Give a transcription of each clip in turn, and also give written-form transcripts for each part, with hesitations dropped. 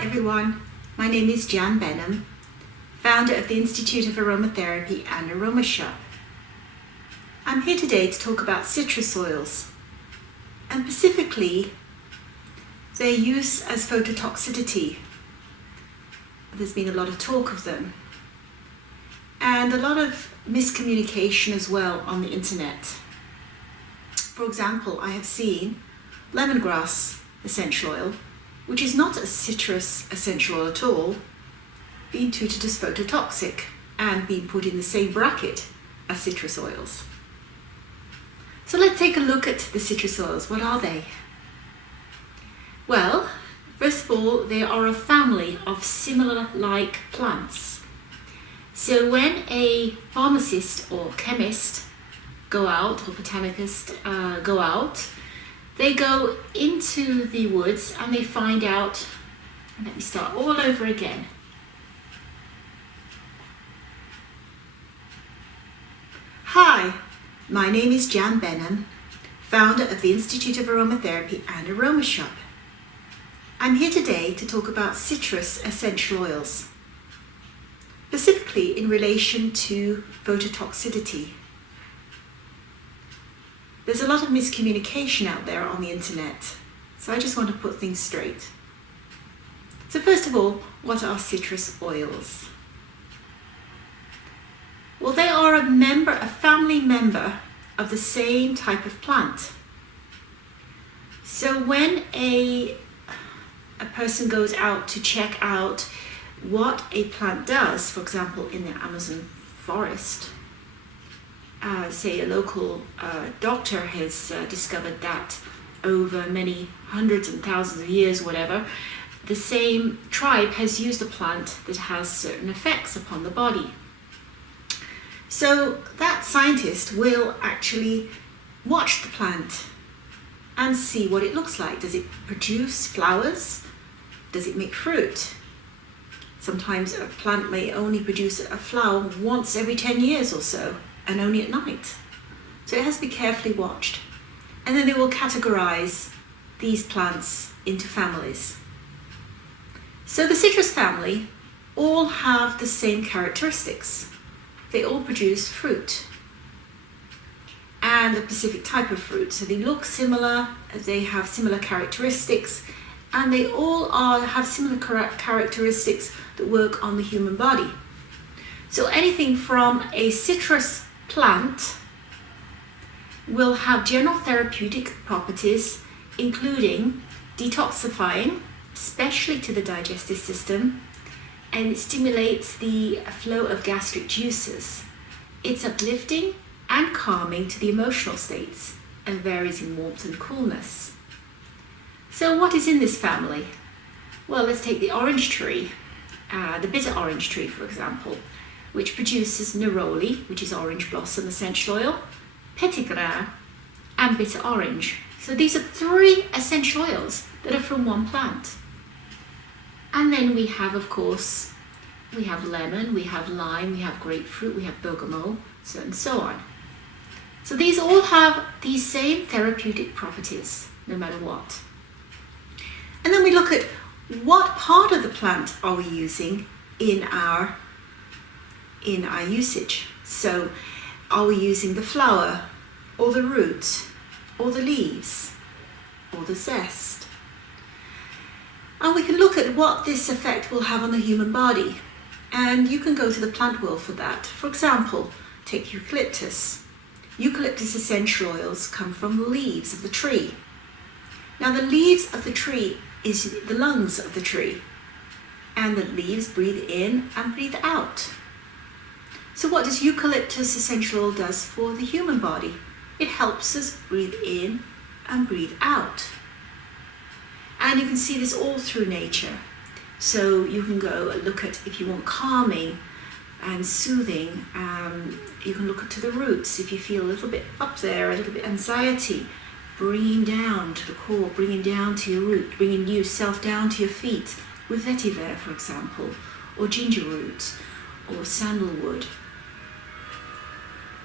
Hi everyone, my name is Jan Benham, founder of the Institute of Aromatherapy and Aroma Shop. I'm here today to talk about citrus oils, and specifically their use as phototoxicity. There's been a lot of talk of them, and a lot of miscommunication as well on the internet. For example, I have seen lemongrass essential oil, which is not a citrus essential oil at all, being treated as phototoxic and being put in the same bracket as citrus oils. So let's take a look at the citrus oils. What are they? Well, first of all, they are a family of similar-like plants. So when a pharmacist or chemist go out, or botanicist go out, they go into the woods and they find out, let me start all over again. Hi, my name is Jan Benham, founder of the Institute of Aromatherapy and Aroma Shop. I'm here today to talk about citrus essential oils, specifically in relation to phototoxicity. There's a lot of miscommunication out there on the internet, so I just want to put things straight. So first of all, what are citrus oils? Well, they are a family member of the same type of plant. So when a person goes out to check out what a plant does, for example, in the Amazon forest, say a local doctor has discovered that over many hundreds and thousands of years, whatever, the same tribe has used a plant that has certain effects upon the body. So that scientist will actually watch the plant and see what it looks like. Does it produce flowers? Does it make fruit? Sometimes a plant may only produce a flower once every 10 years or so, and only at night. So it has to be carefully watched. And then they will categorize these plants into families. So the citrus family all have the same characteristics. They all produce fruit, and a specific type of fruit. So they look similar, they have similar characteristics, and they all have similar characteristics that work on the human body. So anything from a citrus plant will have general therapeutic properties, including detoxifying, especially to the digestive system, and it stimulates the flow of gastric juices. It's uplifting and calming to the emotional states and varies in warmth and coolness. So what is in this family? Well, let's take the orange tree, the bitter orange tree, for example, which produces neroli, which is orange blossom essential oil, petitgrain, and bitter orange. So these are 3 essential oils that are from one plant. And then we have, of course, we have lemon, we have lime, we have grapefruit, we have bergamot, and so on. So these all have these same therapeutic properties, no matter what. And then we look at what part of the plant are we using in our usage. So are we using the flower, or the root, or the leaves, or the zest? And we can look at what this effect will have on the human body. And you can go to the plant world for that. For example, take eucalyptus. Eucalyptus essential oils come from the leaves of the tree. Now the leaves of the tree is the lungs of the tree. And the leaves breathe in and breathe out. So what does eucalyptus essential oil does for the human body? It helps us breathe in and breathe out. And you can see this all through nature. So you can go look at, if you want calming and soothing, you can look to the roots. If you feel a little bit up there, a little bit anxiety, bringing down to the core, bringing down to your root, bringing yourself down to your feet with vetiver, for example, or ginger root, or sandalwood.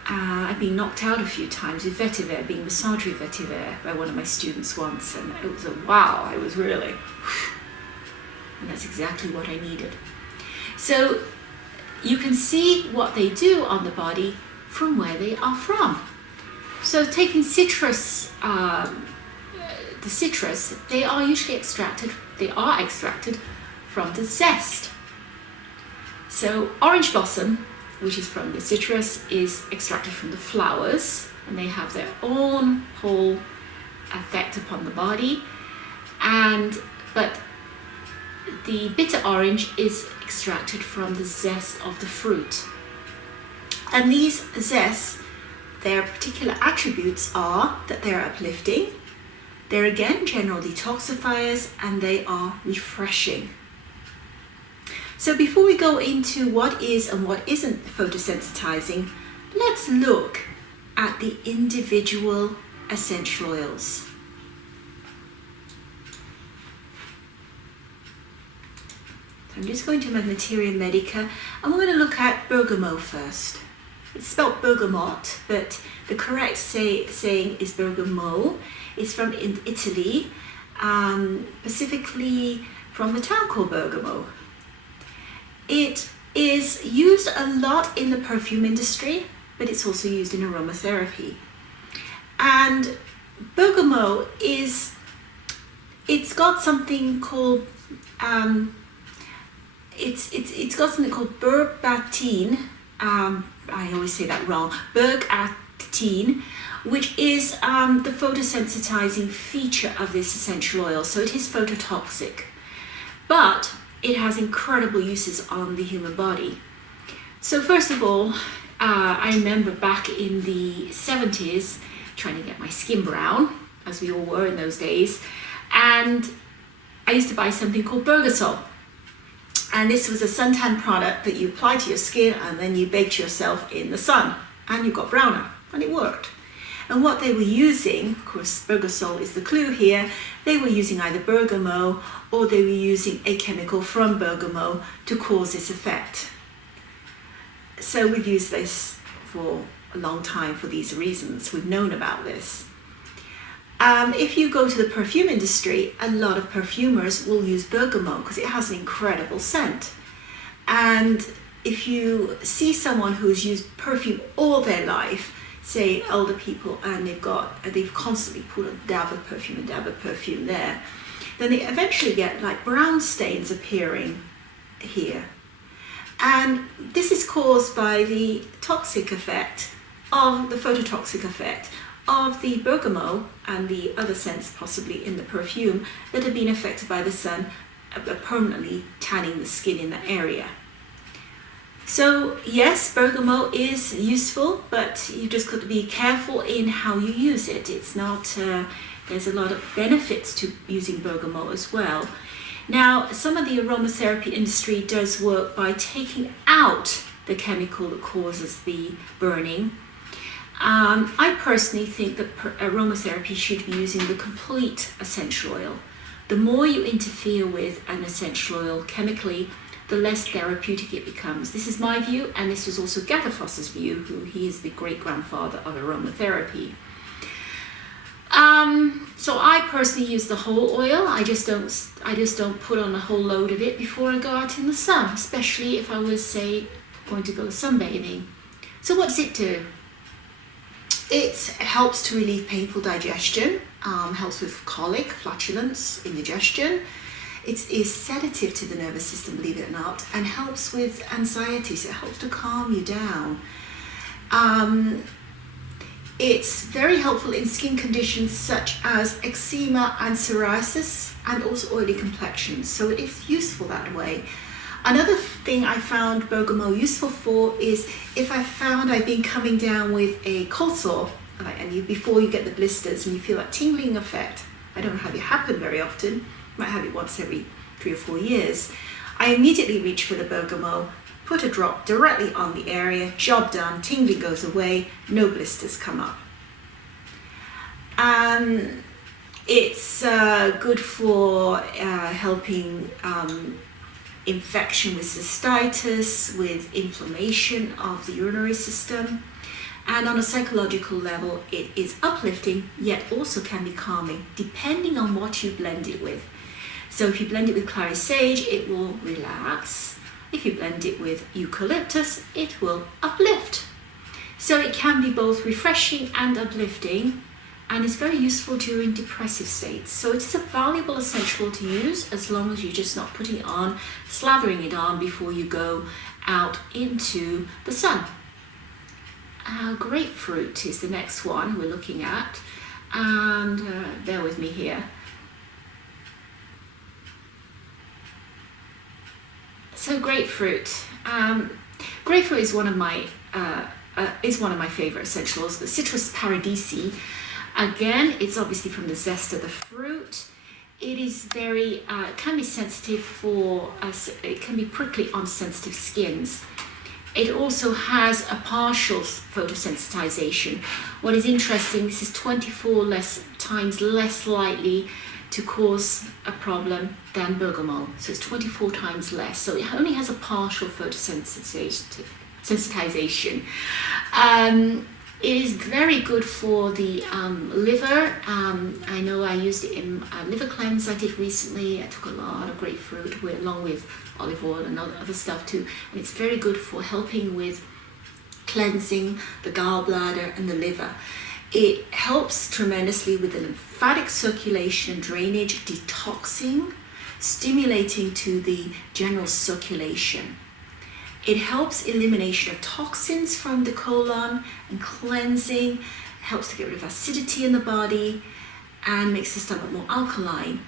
I've been knocked out a few times with vetiver, being massaged with vetiver by one of my students once, and it was a wow. It was really And that's exactly what I needed. So you can see what they do on the body from where they are from. So taking citrus, the citrus, they are extracted from the zest. So orange blossom, which is from the citrus, is extracted from the flowers, and they have their own whole effect upon the body. But the bitter orange is extracted from the zest of the fruit. And these zests, their particular attributes are that they're uplifting, they're again general detoxifiers, and they are refreshing. So before we go into what is and what isn't photosensitizing, let's look at the individual essential oils. So I'm just going to my Materia Medica, and we're going to look at Bergamot first. It's spelled Bergamot, but the correct saying is Bergamot. It's from Italy, specifically from the town called Bergamo. It is used a lot in the perfume industry, but it's also used in aromatherapy. And Bergamot it's got something called it's got something called bergamotine. I always say that wrong. Bergamotine, which is the photosensitizing feature of this essential oil. So it is phototoxic, but it has incredible uses on the human body. So first of all, I remember back in the 70s trying to get my skin brown, as we all were in those days, and I used to buy something called Bergasol. And this was a suntan product that you apply to your skin, and then you baked yourself in the sun, and you got browner, and it worked. And what they were using, of course, Bergasol is the clue here, they were using either bergamot or they were using a chemical from bergamot to cause this effect. So we've used this for a long time for these reasons. We've known about this. If you go to the perfume industry, a lot of perfumers will use bergamot because it has an incredible scent. And if you see someone who's used perfume all their life, say older people, and they've constantly put a dab of perfume there, then they eventually get like brown stains appearing here. And this is caused by the toxic effect of the phototoxic effect of the bergamot and the other scents possibly in the perfume that have been affected by the sun, permanently tanning the skin in that area. So yes, bergamot is useful, but you just got to be careful in how you use it. It's not, there's a lot of benefits to using bergamot as well. Now, some of the aromatherapy industry does work by taking out the chemical that causes the burning. I personally think that aromatherapy should be using the complete essential oil. The more you interfere with an essential oil chemically, the less therapeutic it becomes. This is my view, and this was also Gatterfoss's view, he is the great-grandfather of aromatherapy. So I personally use the whole oil. I just don't put on a whole load of it before I go out in the sun, especially if I was, say, going to go sunbathing. So what does it do? It helps to relieve painful digestion, helps with colic, flatulence, indigestion. It is sedative to the nervous system, believe it or not, and helps with anxiety, so it helps to calm you down. It's very helpful in skin conditions such as eczema and psoriasis, and also oily complexions, so it is useful that way. Another thing I found bergamot useful for is if I found I've been coming down with a cold sore, and before you get the blisters and you feel that tingling effect. I don't have it happen very often, might have it once every 3 or 4 years. I immediately reach for the bergamot, put a drop directly on the area, job done, tingling goes away, no blisters come up. It's good for helping infection with cystitis, with inflammation of the urinary system, and on a psychological level it is uplifting yet also can be calming depending on what you blend it with. So if you blend it with clary sage, it will relax. If you blend it with eucalyptus, it will uplift. So it can be both refreshing and uplifting, and it's very useful during depressive states. So it is a valuable essential oil to use as long as you're just not putting it on, slathering it on before you go out into the sun. Grapefruit is the next one we're looking at, and bear with me here. So grapefruit. Grapefruit is one of my favorite essential oils. The Citrus paradisi. Again, it's obviously from the zest of the fruit. It is very can be sensitive for us. It can be prickly on sensitive skins. It also has a partial photosensitization. What is interesting, this is 24 times less likely to cause a problem than bergamot. So it's 24 times less. So it only has a partial photosensitization. It is very good for the liver. I know I used it in a liver cleanse I did recently. I took a lot of grapefruit along with olive oil and other stuff too. And it's very good for helping with cleansing the gallbladder and the liver. It helps tremendously with the lymphatic circulation and drainage, detoxing, stimulating to the general circulation. It helps elimination of toxins from the colon and cleansing, helps to get rid of acidity in the body, and makes the stomach more alkaline.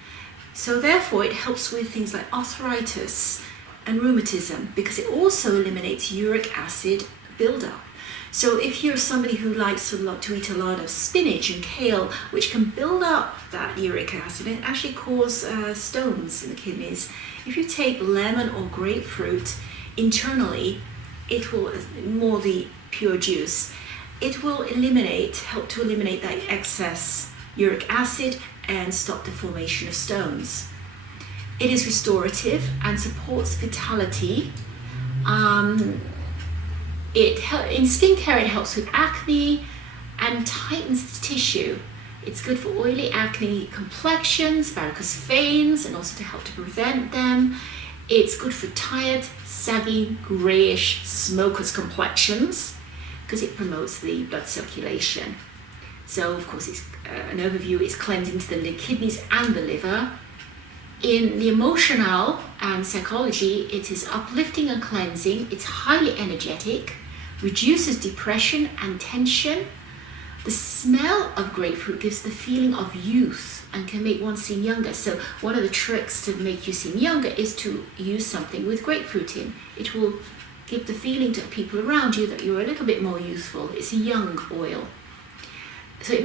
So therefore it helps with things like arthritis and rheumatism, because it also eliminates uric acid buildup. So if you're somebody who likes to eat a lot of spinach and kale, which can build up that uric acid and actually cause stones in the kidneys, if you take lemon or grapefruit internally, it will, more the pure juice, it will help to eliminate that excess uric acid and stop the formation of stones. It is restorative and supports vitality. In skincare, it helps with acne and tightens the tissue. It's good for oily acne complexions, varicose veins, and also to help to prevent them. It's good for tired, saggy, greyish, smoker's complexions because it promotes the blood circulation. So, of course, it's an overview is cleansing to the kidneys and the liver. In the emotional and psychology, it is uplifting and cleansing. It's highly energetic, reduces depression and tension. The smell of grapefruit gives the feeling of youth and can make one seem younger. So one of the tricks to make you seem younger is to use something with grapefruit in. It will give the feeling to people around you that you're a little bit more youthful. It's a young oil. So it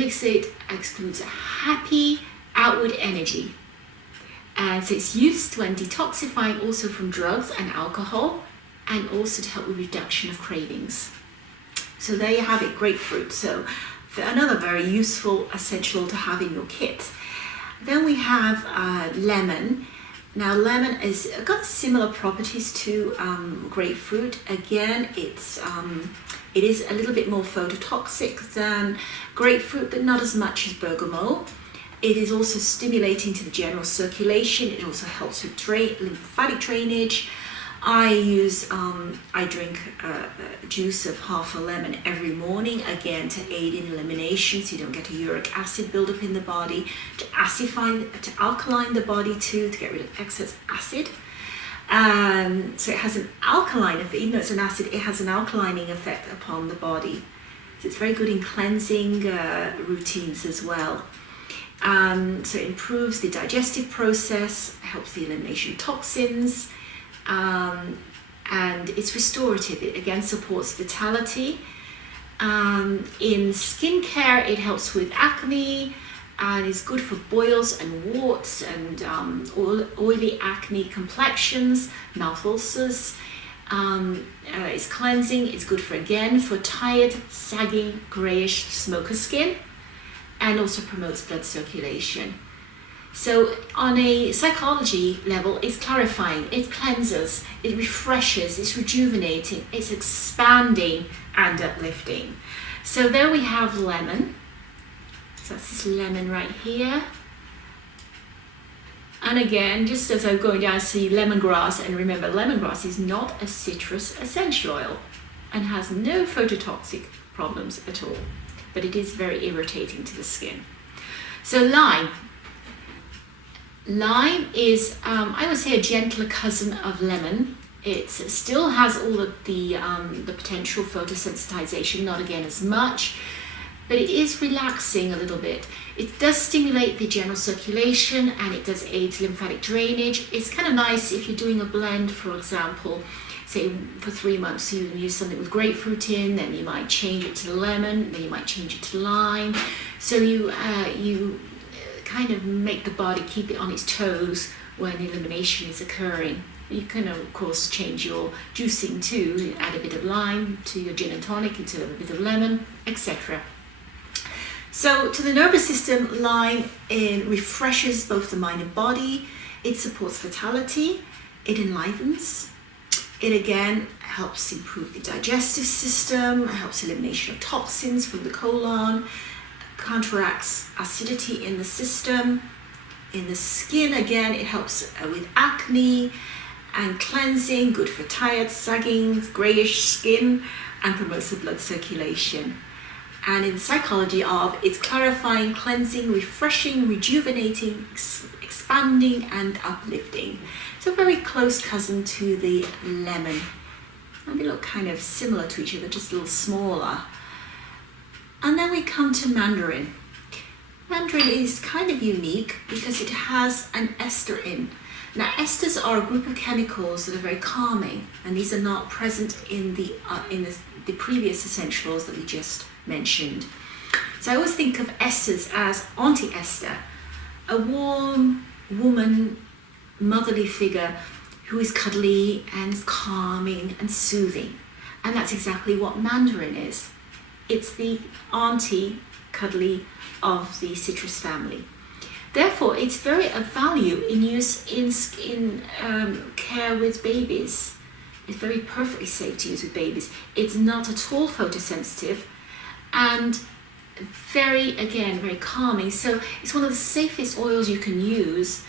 excludes a happy outward energy. And so it's used when detoxifying also from drugs and alcohol, and also to help with reduction of cravings. So there you have it, grapefruit. So another very useful essential oil to have in your kit. Then we have lemon. Now lemon has got similar properties to grapefruit. Again, it is a little bit more phototoxic than grapefruit, but not as much as bergamot. It is also stimulating to the general circulation. It also helps with lymphatic drainage. I drink juice of half a lemon every morning, again to aid in elimination, so you don't get a uric acid buildup in the body, to alkaline the body too, to get rid of excess acid. So it has an alkaline effect, even though it's an acid, it has an alkalining effect upon the body. So it's very good in cleansing routines as well. So it improves the digestive process, helps the elimination of toxins, and it's restorative. It again supports vitality. In skincare, it helps with acne and is good for boils and warts and oily acne complexions, mouth ulcers. It's cleansing. It's good for tired, sagging, greyish smoker skin, and also promotes blood circulation. So on a psychology level, it's clarifying, it cleanses, it refreshes, it's rejuvenating, it's expanding and uplifting. So there we have lemon. So that's this lemon right here. And again, just as I'm going down, see lemongrass, and remember lemongrass is not a citrus essential oil and has no phototoxic problems at all, but it is very irritating to the skin. So lime. Lime is, I would say, a gentler cousin of lemon. It still has all of the potential photosensitization, not again as much, but it is relaxing a little bit. It does stimulate the general circulation and it does aid lymphatic drainage. It's kind of nice if you're doing a blend, for example, say for 3 months, you use something with grapefruit in, then you might change it to the lemon, then you might change it to lime. So you kind of make the body keep it on its toes when elimination is occurring. You can of course change your juicing too, add a bit of lime to your gin and tonic, into a bit of lemon, etc. So to the nervous system, lime refreshes both the mind and body. It supports vitality, it enlivens. It again helps improve the digestive system, helps elimination of toxins from the colon, counteracts acidity in the system. In the skin, again, it helps with acne and cleansing, good for tired, sagging, grayish skin, and promotes the blood circulation. And in the psychology of, it's clarifying, cleansing, refreshing, rejuvenating, expanding, and uplifting. So a very close cousin to the lemon. And they look kind of similar to each other, just a little smaller. And then we come to mandarin. Mandarin is kind of unique because it has an ester in. Now, esters are a group of chemicals that are very calming, and these are not present in the previous essential oils that we just mentioned. So I always think of esters as Auntie Esther, a warm woman, motherly figure who is cuddly and calming and soothing. And that's exactly what mandarin is. It's the auntie cuddly of the citrus family. Therefore, it's very of value in use in care with babies. It's very perfectly safe to use with babies. It's not at all photosensitive and very calming. So it's one of the safest oils you can use.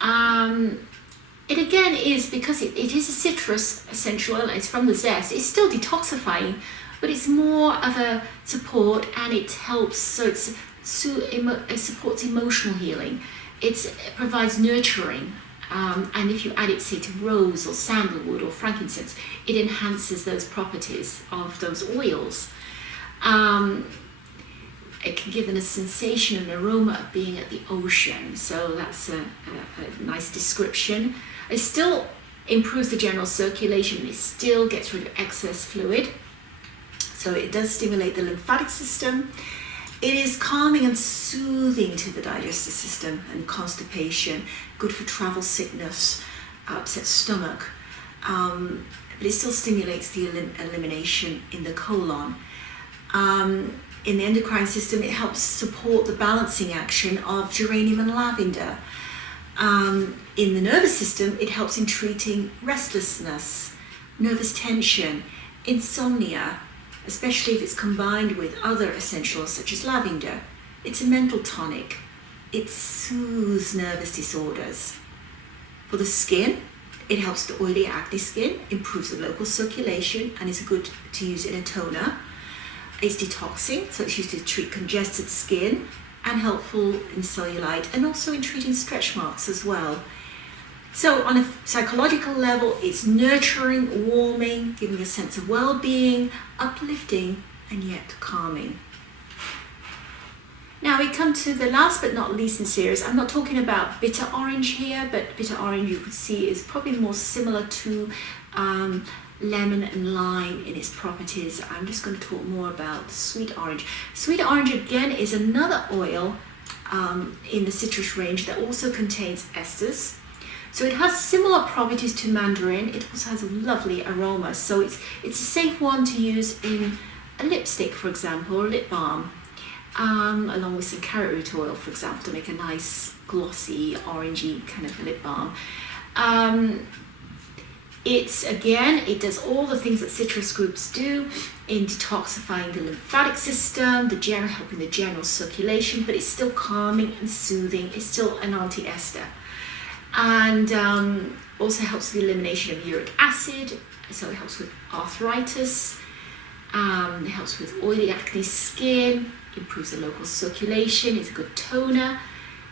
It again is, because it is a citrus essential oil, it's from the zest, it's still detoxifying, but it's more of a support, and it helps, so it supports emotional healing. It provides nurturing, and if you add it, say, to rose or sandalwood or frankincense, it enhances those properties of those oils. It can give a sensation and aroma of being at the ocean, so that's a nice description. It still improves the general circulation, it still gets rid of excess fluid, so it does stimulate the lymphatic system. It is calming and soothing to the digestive system and constipation, good for travel sickness, upset stomach, but it still stimulates the elimination in the colon. In the endocrine system, it helps support the balancing action of geranium and lavender. In the nervous system, it helps in treating restlessness, nervous tension, insomnia, especially if it's combined with other essentials such as lavender. It's a mental tonic. It soothes nervous disorders. For the skin, it helps the oily acne skin, improves the local circulation, and is good to use in a toner. It's detoxing, so it's used to treat congested skin, and helpful in cellulite, and also in treating stretch marks as well. So on a psychological level, it's nurturing, warming, giving a sense of well-being, uplifting, and yet calming. Now we come to the last but not least in series. I'm not talking about bitter orange here, but bitter orange, you can see, is probably more similar to lemon and lime in its properties. I'm just going to talk more about sweet orange. Sweet orange again is another oil in the citrus range that also contains esters. So it has similar properties to mandarin. It also has a lovely aroma. So it's a safe one to use in a lipstick, for example, or a lip balm, along with some carrot root oil, for example, to make a nice glossy, orangey kind of lip balm. It does all the things that citrus groups do in detoxifying the lymphatic system, helping the general circulation, but it's still calming and soothing. It's still an anti-ester. and also helps with the elimination of uric acid, so it helps with arthritis, it helps with oily acne skin, improves the local circulation, it's a good toner,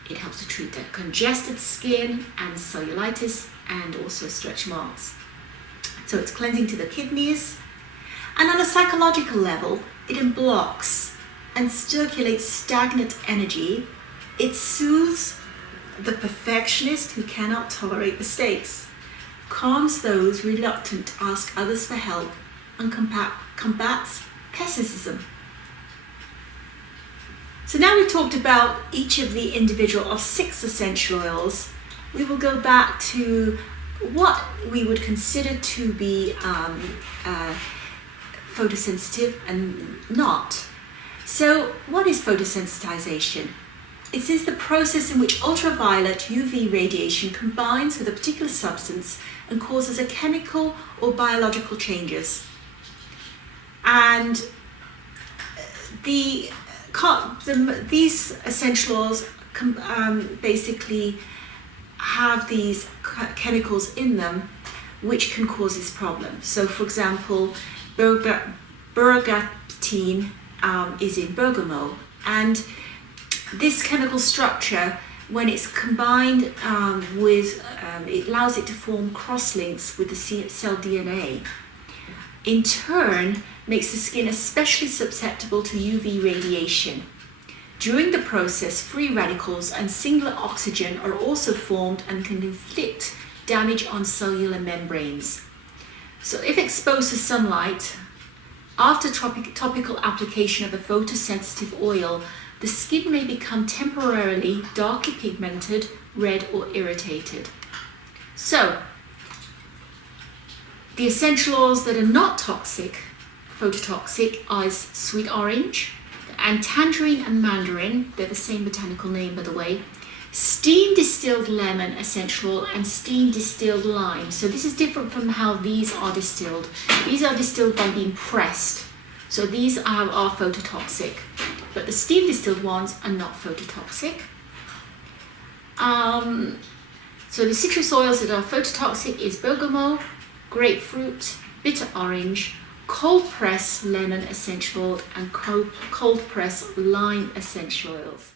it helps to treat the congested skin and cellulitis and also stretch marks. So it's cleansing to the kidneys, and on a psychological level, it unblocks and circulates stagnant energy. It soothes the perfectionist who cannot tolerate mistakes, calms those reluctant to ask others for help, and combats pessimism. So now we've talked about each of the individual of 6 essential oils. We will go back to what we would consider to be photosensitive and not. So what is photosensitization? It is the process in which ultraviolet UV radiation combines with a particular substance and causes a chemical or biological changes. And these essential oils basically have these chemicals in them which can cause this problem. So for example, bergamotine is in bergamot, and this chemical structure, when it's combined it allows it to form cross-links with the cell DNA. In turn, makes the skin especially susceptible to UV radiation. During the process, free radicals and singular oxygen are also formed and can inflict damage on cellular membranes. So if exposed to sunlight, after topical application of a photosensitive oil, the skin may become temporarily darkly pigmented, red or irritated. So, the essential oils that are not toxic, phototoxic, are sweet orange, and tangerine and mandarin, they're the same botanical name by the way, steam distilled lemon essential oil and steam distilled lime. So this is different from how these are distilled. These are distilled by being pressed. So these are phototoxic, but the steam distilled ones are not phototoxic. So the citrus oils that are phototoxic is bergamot, grapefruit, bitter orange, cold press lemon essential oil, and cold press lime essential oils.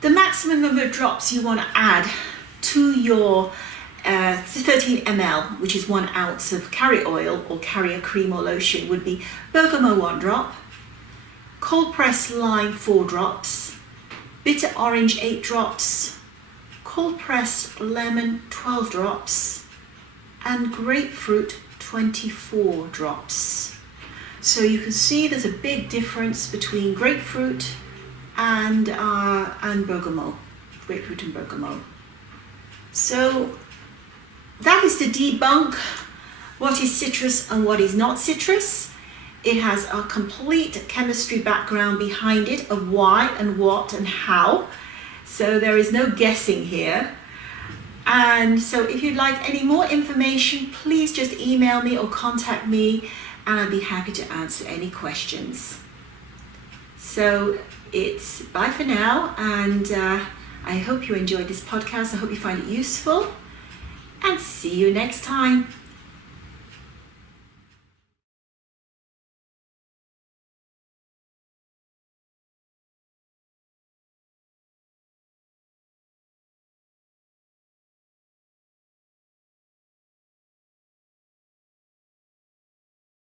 The maximum number of drops you want to add to your 13 ml, which is 1 ounce of carrier oil or carrier cream or lotion, would be bergamot 1 drop, cold press lime 4 drops, bitter orange 8 drops, cold press lemon 12 drops, and grapefruit 24 drops. So you can see there's a big difference between grapefruit and bergamot, grapefruit and bergamot. So that is to debunk what is citrus and what is not citrus. It has a complete chemistry background behind it of why and what and how. So there is no guessing here. And so if you'd like any more information, please just email me or contact me and I'll be happy to answer any questions. So it's bye for now, and I hope you enjoyed this podcast. I hope you find it useful, and see you next time.